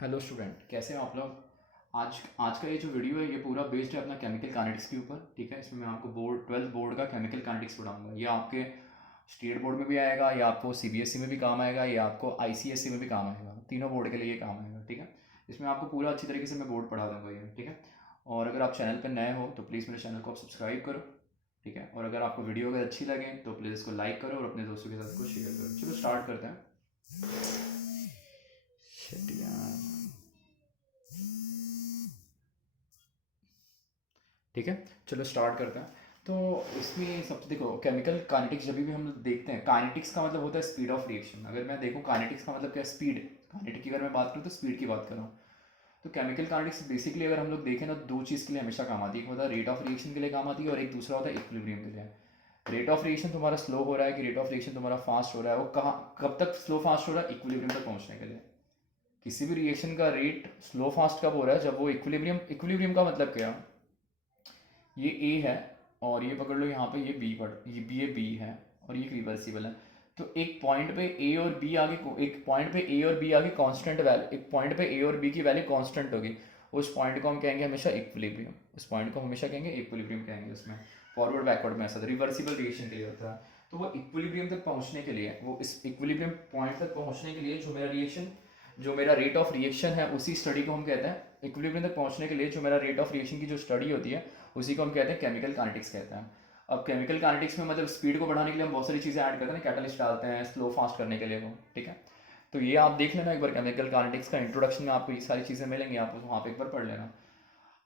Hello student, कैसे हैं आप लोग। आज आज का ये जो वीडियो है ये पूरा बेस्ड है अपना केमिकल काइनेटिक्स के ऊपर। ठीक है, इसमें मैं आपको बोर्ड 12th बोर्ड का केमिकल काइनेटिक्स पढ़ाऊंगा। ये आपके स्टेट बोर्ड में भी आएगा, या आपको सीबीएसई में भी काम आएगा, या आपको आईसीएसई में भी काम आएगा। तीनों बोर्ड के लिए ये काम आएगा। ठीक है, इसमें आपको पूरा अच्छी तरीके से मैं बोर्ड पढ़ा दूंगा ये। ठीक है, और अगर आप चैनल पर नए हो तो प्लीज़ मेरे चैनल को आप सब्सक्राइब करो। ठीक है, और अगर आपको वीडियो अगर अच्छी लगे तो प्लीज़ इसको लाइक करो और अपने दोस्तों के साथ इसको शेयर करो। चलो स्टार्ट करते हैं। Shit यार। ठीक है, चलो स्टार्ट करते हैं। तो इसमें सबसे देखो, केमिकल काइनेटिक्स जब भी हम लोग देखते हैं, काइनेटिक्स का मतलब होता है स्पीड ऑफ रिएक्शन। अगर मैं देखूँ काइनेटिक्स का मतलब क्या, स्पीड। काइनेटिक की अगर मैं बात करूँ तो स्पीड की बात कर रहा हूँ। तो केमिकल काइनेटिक्स बेसिकली अगर हम लोग देखें ना, दो चीज़ के लिए हमेशा काम आती है। एक होता है रेट ऑफ रिएक्शन के लिए काम आती है, और एक दूसरा होता है इक्विलिब्रियम के लिए। रेट ऑफ रिएक्शन तुम्हारा स्लो हो रहा है कि रेट ऑफ रिएक्शन तुम्हारा फास्ट हो रहा है, वो कहाँ कब तक स्लो फास्ट हो रहा है, इक्विलिब्रियम तक पहुँचने के लिए। किसी भी रिएक्शन का रेट स्लो फास्ट कब हो रहा है, जब वो इक्विलिब्रियम का मतलब क्या, ये ए है और ये पकड़ लो यहाँ पे, ये बी पढ़, ये बी है और ये रिवर्सिबल है। तो एक पॉइंट पे ए और बी आगे, एक पॉइंट पे ए और बी आगे कांस्टेंट वैल्यू, एक पॉइंट पे ए और बी की वैल्यू कांस्टेंट होगी। उस पॉइंट को हम कहेंगे हमेशा इक्विलिब्रियम। उस पॉइंट को हमेशा कहेंगे इक्विलिब्रियम कहेंगे। उसमें फॉरवर्ड बैकवर्ड में ऐसा रिवर्सिबल रिएक्शन के लिए होता है। तो वो इक्विलिब्रियम तक पहुंचने के लिए, वो इस इक्विलिब्रियम पॉइंट तक पहुंचने के लिए जो मेरा रेट ऑफ रिएक्शन है, उसी स्टडी को हम कहते हैं इक्विलिब्रियम तक पहुंचने के लिए जो मेरा रेट ऑफ रिएक्शन की जो स्टडी होती है, उसी को हम कहते हैं केमिकल काइनेटिक्स कहते हैं। अब केमिकल काइनेटिक्स में मतलब स्पीड को बढ़ाने के लिए हम बहुत सारी चीज़ें ऐड करते हैं, कैटलिस्ट डालते हैं स्लो फास्ट करने के लिए वो। ठीक है, तो ये आप देख लेना एक बार, केमिकल काइनेटिक्स का इंट्रोडक्शन में आपको ये सारी चीज़ें मिलेंगी, आप वहाँ पे एक बार पढ़ लेना।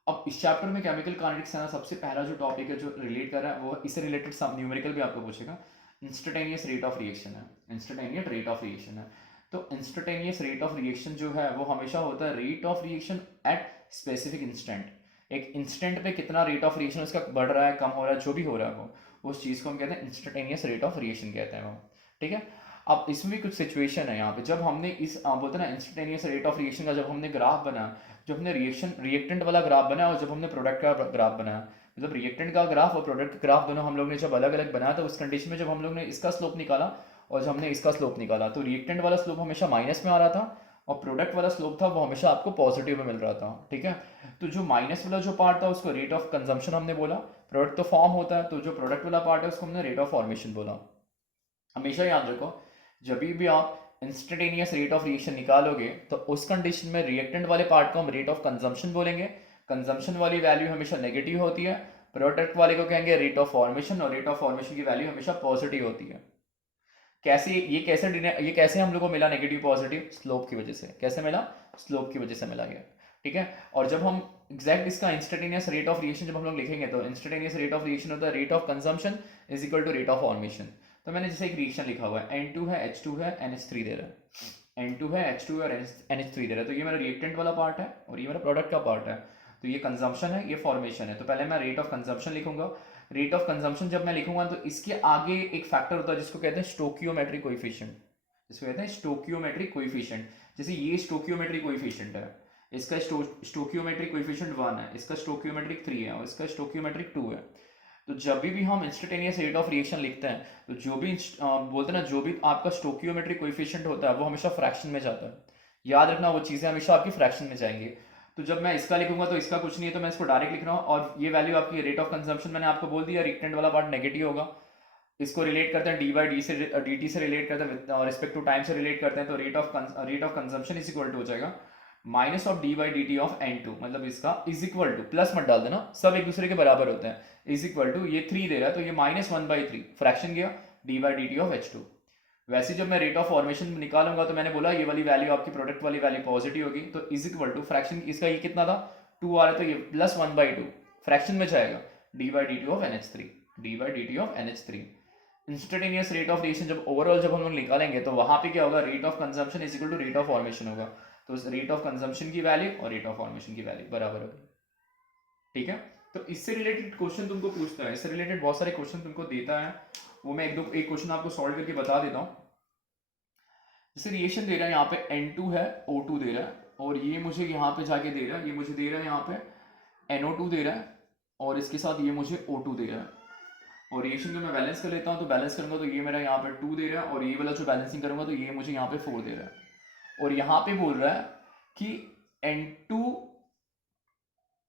अब इस चैप्टर में केमिकल काइनेटिक्स है ना, सबसे पहला जो टॉपिक है जो रिलेट कर रहा है, वो इससे रिलेटेड सब न्यूमेरिकल भी आपको पूछेगा। इंस्टेंटेनियस रेट ऑफ रिएक्शन है। इंस्टेंटेनियस रेट ऑफ रिएक्शन है। तो इंस्टेंटेनियस रेट ऑफ रिएक्शन जो है वो हमेशा होता है rate of reaction at specific instant. एक इंस्टेंट पे कितना रेट ऑफ रिएक्शन उसका बढ़ रहा है, कम हो रहा है, जो भी हो रहा है वो, उस चीज़ को हम कहते हैं इंस्टेंटेनियस रेट ऑफ रिएक्शन कहते हैं वो। ठीक है, अब इसमें भी कुछ सिचुएशन है यहाँ पे, जब हमने इस बोलते हैं ना इंस्टेंटेनियस रेट ऑफ रिएक्शन का जब हमने ग्राफ बनाया, जब हमने रिएक्टेंट वाला ग्राफ बनाया और जब हमने प्रोडक्ट का ग्राफ बनाया, मतलब रिएक्टेंट का ग्राफ और प्रोडक्ट का ग्राफ दोनों हम लोग ने जब अलग अलग बनाया, तो उस कंडीशन में जब हम लोग ने इसका स्लोप निकाला और जब हमने इसका स्लोप निकाला, तो रिएक्टेंट वाला स्लोप हमेशा माइनस में आ रहा था और प्रोडक्ट वाला स्लोप था वो हमेशा आपको पॉजिटिव में मिल रहा था। ठीक है, तो जो माइनस वाला जो पार्ट था उसको रेट ऑफ कंजम्पशन हमने बोला। प्रोडक्ट तो फॉर्म होता है, तो जो प्रोडक्ट वाला पार्ट है उसको हमने रेट ऑफ फॉर्मेशन बोला। हमेशा याद रखो, जब भी आप इंस्टेंटेनियस रेट ऑफ रिएक्शन निकालोगे तो उस कंडीशन में रिएक्टेंट वाले पार्ट को हम रेट ऑफ कंजम्पशन बोलेंगे। कंजम्पशन वाली वैल्यू हमेशा नेगेटिव होती है। प्रोडक्ट वाले को कहेंगे रेट ऑफ फॉर्मेशन, और रेट ऑफ फॉर्मेशन की वैल्यू हमेशा पॉजिटिव होती है। कैसे ये कैसे हम लोग को मिला नेगेटिव पॉजिटिव, स्लोप की वजह से। कैसे मिला, स्लोप की वजह से मिला गया। ठीक है, और जब हम एग्जैक्ट इसका इंस्टेंटेनियस रेट ऑफ रिएक्शन जब हम लोग लिखेंगे, तो इंस्टेंटेनियस रेट ऑफ रिएक्शन होता है rate of consumption is equal to rate of formation. तो मैंने जैसे एक रिएक्शन लिखा हुआ है, N2 है, H2 है, NH3 दे रहा है। N2 है, H2 है और NH3 दे रहा है। तो ये मेरा रिएक्टेंट वाला पार्ट है और ये मेरा प्रोडक्ट का पार्ट है। तो ये कंजम्पशन है, ये फॉर्मेशन है। तो पहले मैं रेट ऑफ कंजम्पशन लिखूंगा। रेट ऑफ कंजम्पशन जब मैं लिखूंगा तो इसके आगे एक फैक्टर होता है जिसको कहते हैं स्टोकियोमेट्रिक कोएफिशिएंट। जिसको कहते हैं स्टोकियोमेट्रिक कोएफिशिएंट। जैसे ये स्टोकियोमेट्रिक कोएफिशिएंट है, इसका स्टोकियोमेट्रिक कोएफिशिएंट 1 है, इसका स्टोकियोमेट्रिक 3 है और इसका स्टोकियोमेट्रिक 2 है। तो जब भी हम इंस्टेंटेनियस रेट ऑफ रिएक्शन लिखते हैं, तो जो भी बोलते हैं ना, जो भी आपका स्टोकियोमेट्रिक कोएफिशिएंट होता है वो हमेशा फ्रैक्शन में जाता है। याद रखना, वो चीज़ें हमेशा आपकी फ्रैक्शन में जाएंगी। तो जब मैं इसका लिखूंगा तो इसका कुछ नहीं है, तो मैं इसको डायरेक्ट लिख रहा हूँ। और ये वैल्यू आपकी रेट ऑफ कंजम्पशन मैंने आपको बोल दिया, रिएक्टेंट वाला पार्ट नेगेटिव होगा। इसको रिलेट करते हैं डी बाई डी से, डी टी से रिलेट करते हैं, रिस्पेक्ट टू टाइम से रिलेट करते हैं। तो rate of consumption is equal to हो जाएगा minus of D by D T of N2। मतलब इसका इज इक्वल टू, प्लस मत डाल देना, सब एक दूसरे के बराबर होते हैं। इज इक्वल टू, ये 3 दे रहा है तो ये -1/3 फ्रैक्शन गया, D by D T of H2। वैसे जब मैं रेट ऑफ फॉर्मेशन निकालूंगा तो मैंने बोला ये वाली वैल्यू आपकी प्रोडक्ट वाली वैल्यू पॉजिटिव होगी। तो इज इक्वल टू फ्रैक्शन, इसका ये कितना था 2 आ रहा है, तो ये +1/2 फ्रैक्शन में जाएगा, D by D T of NH3, D by D T of NH3। Instantaneous rate of reaction जब ओवरऑल जब हम लोग निकालेंगे तो वहां पे क्या होगा, rate of consumption is equal to rate of formation होगा। तो रेट ऑफ कंजम्पशन की वैल्यू और रेट ऑफ फॉर्मेशन की वैल्यू बराबर होगी। ठीक है, तो इससे रिलेटेड क्वेश्चन तुमको पूछता है, इससे रिलेटेड बहुत सारे क्वेश्चन तुमको देता है। वो मैं एक क्वेश्चन आपको सॉल्व करके बता देता हूँ। जैसे रिएक्शन दे रहा है यहाँ पे N2 है, O2 दे रहा है, और ये मुझे यहाँ पे जाके दे रहा है, ये मुझे दे रहा है यहाँ पे NO2 दे रहा है, और इसके साथ ये मुझे O2 दे रहा है। और रिएक्शन को मैं बैलेंस कर लेता हूँ, तो बैलेंस करूंगा तो ये मेरा यहाँ पे 2 दे रहा है, और ये वाला जो बैलेंसिंग करूंगा तो ये मुझे यहाँ पे 4 दे रहा है। और यहाँ पे बोल रहा है कि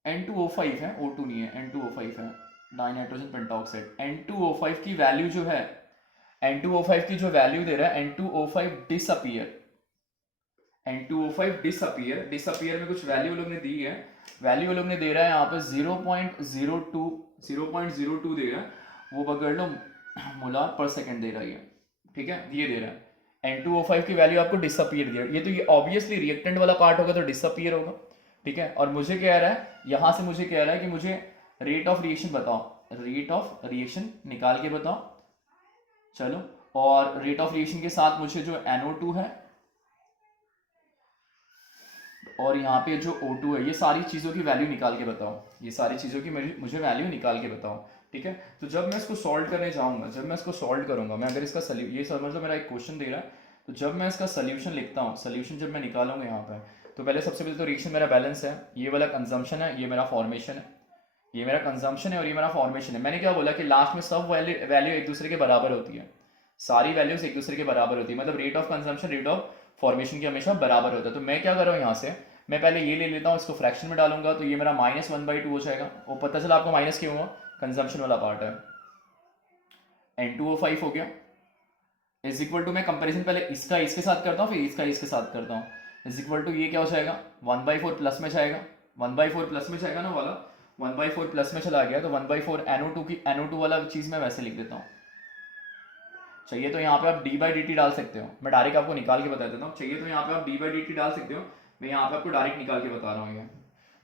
N2O5 है, O2 नहीं है, N2O5 है, डाइनाइट्रोजन पेंटॉक्साइड। N2O5 की वैल्यू जो है, N2O5 की जो वैल्यू दे रहा है, N2O5 disappear, N2O5 disappear, disappear में कुछ वैल्यू लोग ने दी है, वैल्यू लोग ने दे रहा है यहाँ पे 0.02 दे रहा है, वो पकड़ लो मोलार पर सेकंड दे रही है, ठीक है, ये दे रहा है। N2O5 की वैल्यू आपको डिसअपियर दिया, ये तो ये ऑब्वियसली रिएक्टेंट वाला पार्ट होगा तो डिसअपियर होगा, ठीक है। और मुझे कह रहा है, यहां से मुझे कह रहा है कि मुझे रेट ऑफ रिएक्शन बताओ, रेट ऑफ रिएक्शन निकाल के बताओ, चलो। और रेट ऑफ रिएक्शन के साथ मुझे जो NO2 है और यहाँ पे जो O2 है, ये सारी चीज़ों की वैल्यू निकाल के बताओ, ये सारी चीज़ों की मुझे वैल्यू निकाल के बताओ, ठीक है। तो जब मैं इसको सॉल्व करने जाऊंगा, जब मैं इसको सॉल्व करूंगा, मैं अगर इसका ये समझ लो मेरा एक क्वेश्चन दे रहा है, तो जब मैं इसका सोल्यूशन लिखता हूँ, सोल्यूशन जब मैं निकालूंगा यहाँ पे, तो पहले सबसे पहले तो रिएक्शन मेरा बैलेंस है, ये वाला कंजम्पशन है, ये मेरा फॉर्मेशन है, ये मेरा कंजम्पशन है और ये मेरा फॉर्मेशन है। मैंने क्या बोला कि लास्ट में सब वैल्यू एक दूसरे के बराबर होती है, सारी वैल्यूज एक दूसरे के बराबर होती है, मतलब rate of consumption rate of formation की हमेशा बराबर होता है। तो मैं क्या कर रहा हूँ यहाँ से, मैं पहले ये ले लेता हूँ, इसको फ्रैक्शन में डालूंगा, तो ये मेरा -1/2 हो जाएगा। और पता चला आपको माइनस क्यों हुआ, कंजम्पशन वाला पार्ट है। N2O5 हो गया, इज इक्वल टू, मैं कंपेरिजन पहले इसका इसके साथ करता हूँ, फिर इसका इसके साथ करता हूँ, इज इक्वल टू ये क्या हो जाएगा 1/4 प्लस में जाएगा, 1/4 प्लस में जाएगा ना वाला, 1/4 प्लस में चला गया, तो 1/4 NO2 की, NO2 वाला चीज़ मैं वैसे लिख देता हूँ। चाहिए तो यहाँ पे आप d/dt डाल सकते हो, मैं डायरेक्ट आपको निकाल के बता देता हूँ। चाहिए तो यहाँ पे आप d/dt डाल सकते हो, मैं यहाँ पे आपको डायरेक्ट निकाल के बता रहा हूँ ये।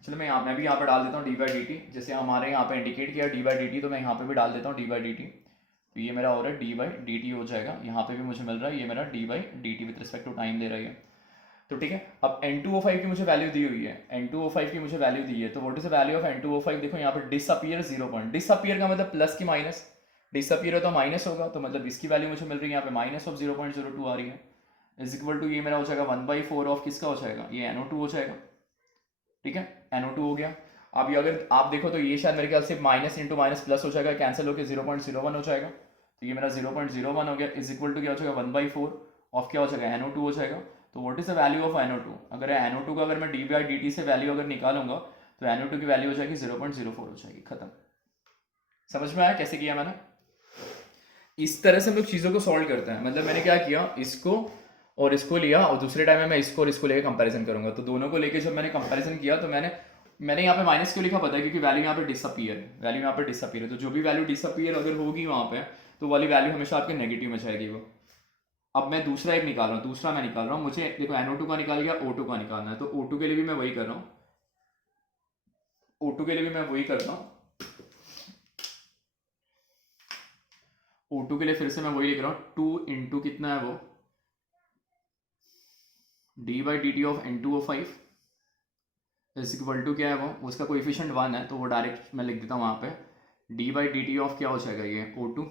चलो मैं भी यहाँ पे डाल देता हूँ d/dt, जैसे हमारे यहाँ पे इंडिकेट किया d/dt, तो मैं यहाँ पे भी डाल देता हूँ d/dt। तो ये मेरा हो रहा है d/dt हो जाएगा, यहाँ पे भी मुझे मिल रहा है, ये मेरा d/dt with respect to time दे रही है। तो ठीक है, अब N2O5 की मुझे वैल्यू दी हुई है, N2O5 की मुझे वैल्यू दी है, तो what is the value of N2O5, देखो यहाँ पे डिसअपियर 0 पॉइंट, डिसअपियर का मतलब प्लस की माइनस, डिसअपियर है तो माइनस होगा, तो मतलब इसकी वैल्यू मुझे मिल रही है यहाँ पे -0.02 आ रही है, इज इक्वल टू ये मेरा हो जाएगा 1/4 ऑफ किसका हो जाएगा, ये NO2 हो जाएगा, ठीक है, NO2 हो गया। अब ये अगर आप देखो तो ये शायद मेरे ख्याल से माइनस इंटू माइनस प्लस हो जाएगा, कैंसिल होकर 0.01 हो जाएगा, तो ये मेरा 0.01 हो गया, इज इक्वल टू क्या हो जाएगा 1/4 ऑफ क्या हो जाएगा NO2 हो जाएगा। तो what is the value of NO2, अगर NO2 का अगर मैं d/dt से वैल्यू अगर निकालूंगा, तो NO2 की वैल्यू हो जाएगी 0.04 हो जाएगी, खत्म। समझ में आया कैसे किया मैंने? इस तरह से हम लोग चीज़ों को सॉल्व करते हैं। मतलब मैंने क्या किया, इसको और इसको लिया, और दूसरे टाइम में मैं इसको और इसको लेकर कंपैरिजन करूंगा, तो दोनों को लेकर जब मैंने कंपैरिजन किया, तो मैंने यहाँ पे माइनस क्यों लिखा पता है, क्योंकि वैल्यू यहाँ पे डिसअपियर है, वैल्यू यहाँ पे डिसअपियर है, तो जो भी वैल्यू डिसअपियर अगर होगी वहाँ पे, तो वाली वैल्यू हमेशा आपके नेगेटिव में जाएगी वो। अब मैं दूसरा एक निकाल रहा हूँ, दूसरा मैं निकाल रहा हूँ, मुझे देखो NO2 का निकाल गया, O2 का निकालना है, तो O2 के लिए भी मैं वही कर रहा हूँ, O2 के लिए भी मैं वही करता हूँ, O2 के लिए फिर से मैं वही लिख रहा हूँ, 2 इंटू कितना है वो, d/dt of N2O5 is equal to क्या है वो, उसका कोएफिशिएंट 1 है, तो वो डायरेक्ट मैं लिख देता हूँ वहाँ पे, d/dt ऑफ क्या हो जाएगा ये O2,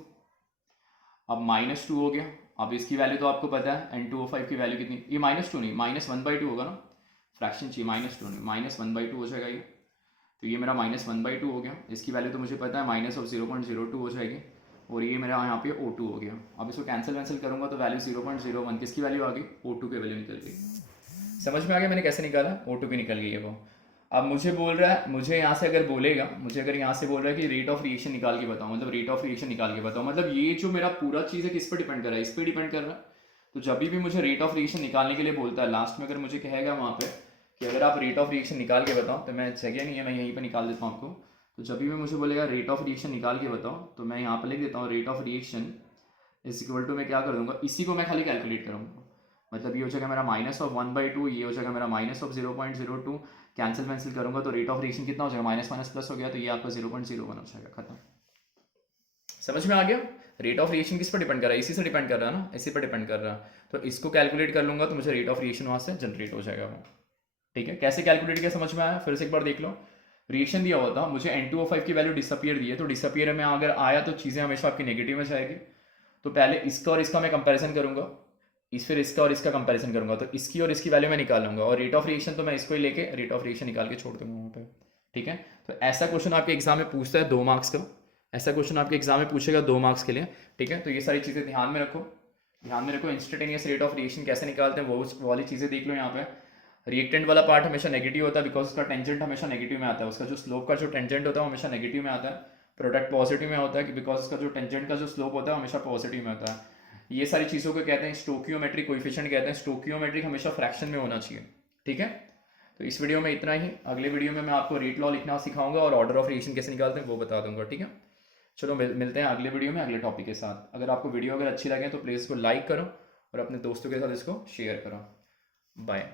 अब -2 हो गया। अब इसकी वैल्यू तो आपको पता है N2O5 की वैल्यू कितनी, ये -2 नहीं -1/2 होगा ना, फ्रैक्शन चाहिए, -2 नहीं -1/2 हो जाएगा ये, तो ये मेरा -1/2 हो गया, इसकी वैल्यू तो मुझे पता है -0.02 हो जाएगी, और ये मेरा यहाँ पे O2 हो गया। अब इसको कैंसिल करूँगा तो वैल्यू 0.01, किसकी वैल्यू आ गई, O2 की वैल्यू निकल गई। समझ में आ गया मैंने कैसे निकाला, O2 की निकल गई है वो। अब मुझे बोल रहा है, मुझे यहाँ से अगर बोलेगा, मुझे अगर यहाँ से बोल रहा है कि रेट ऑफ रिएक्शन निकाल के बताओ, मतलब रेट ऑफ रिएक्शन निकाल के बताओ, मतलब ये जो मेरा पूरा चीज़ है किस पर डिपेंड कर रहा है, इस पर डिपेंड कर रहा है। तो जब भी मुझे रेट ऑफ रिएक्शन निकालने के लिए बोलता है, लास्ट में अगर मुझे कहेगा वहाँ पे कि अगर आप रेट ऑफ रिएक्शन निकाल के बताओ, तो मैं जगह नहीं है, मैं यहीं पर निकाल देता हूँ आपको। तो जब भी मुझे बोलेगा रेट ऑफ रिएक्शन निकाल के बताओ, तो मैं यहाँ पर लिख देता हूँ rate of reaction is equal to, मैं क्या कर दूंगा, इसी को मैं खाली कैलकुलेट करूँगा, मतलब ये हो जाएगा मेरा -1/2, ये हो जाएगा मेरा -0.02, कैंसिल करूंगा तो रेट ऑफ रिएक्शन कितना हो जाएगा, माइनस प्लस हो गया, तो ये आपका 0.01 हो जाएगा, खत्म। समझ में आ गया, रेट ऑफ रिएक्शन किस पर डिपेंड कर रहा है, इसी से डिपेंड कर रहा है ना, इसी पर डिपेंड कर रहा है। तो इसको कैलकुलेट कर लूंगा तो मुझे रेट ऑफ रिएक्शन वहाँ से जनरेट हो जाएगा वो, ठीक है। कैसे कैलकुलेट किया समझ में आया, फिर से एक बार देख लो। रिएक्शन दिया हुआ था, मुझे N2O5 की वैल्यू डिसअपियर दी है, तो डिसअपियर में अगर आया तो चीज़ें हमेशा आपकी नेगेटिव में जाएगी। तो पहले इसका और इसका मैं कंपेरिजन करूंगा, फिर इसका और इसका कंपैरिजन करूंगा, तो इसकी और इसकी वैल्यू मैं निकालूंगा, और रेट ऑफ रिएक्शन तो मैं इसको ही लेके रेट ऑफ रिएक्शन निकाल के छोड़ दूंगा वहाँ पे, ठीक है। तो ऐसा क्वेश्चन आपके एग्जाम में पूछता है 2 मार्क्स का, ऐसा क्वेश्चन आपके एग्जाम में पूछेगा 2 मार्क्स के लिए, ठीक है। तो ये सारी चीज़ें ध्यान में रखो, इंस्टेंटेनियस रेट ऑफ रिएक्शन कैसे निकालते हैं वो वाली चीज़ें देख लो यहाँ पे। रिएक्टेंट वाला पार्ट हमेशा नेगेटिव होता है बिकॉज उसका टेंजेंट हमेशा नेगेटिव में आता है, उसका जो स्लोप का जो टेंजेंट होता है वो हमेशा नेगेटिव में आता है। प्रोडक्ट पॉजिटिव में होता है बिकॉज उसका जो टेंजेंट का जो स्लोप होता है वो हमेशा पॉजिटिव में होता है। ये सारी चीज़ों को कहते हैं स्टोकियोमेट्रिक कोएफिशिएंट कहते हैं। स्टोकियोमेट्रिक हमेशा फ्रैक्शन में होना चाहिए, ठीक है। तो इस वीडियो में इतना ही। अगले वीडियो में मैं आपको रेट लॉ लिखना सिखाऊंगा और ऑर्डर ऑफ रिएक्शन कैसे निकालते हैं वो बता दूंगा, ठीक है। चलो मिलते हैं अगले वीडियो में अगले टॉपिक के साथ। अगर आपको वीडियो अगर अच्छी लगे तो प्लीज़ इसको लाइक करो और अपने दोस्तों के साथ इसको शेयर करो। बाय।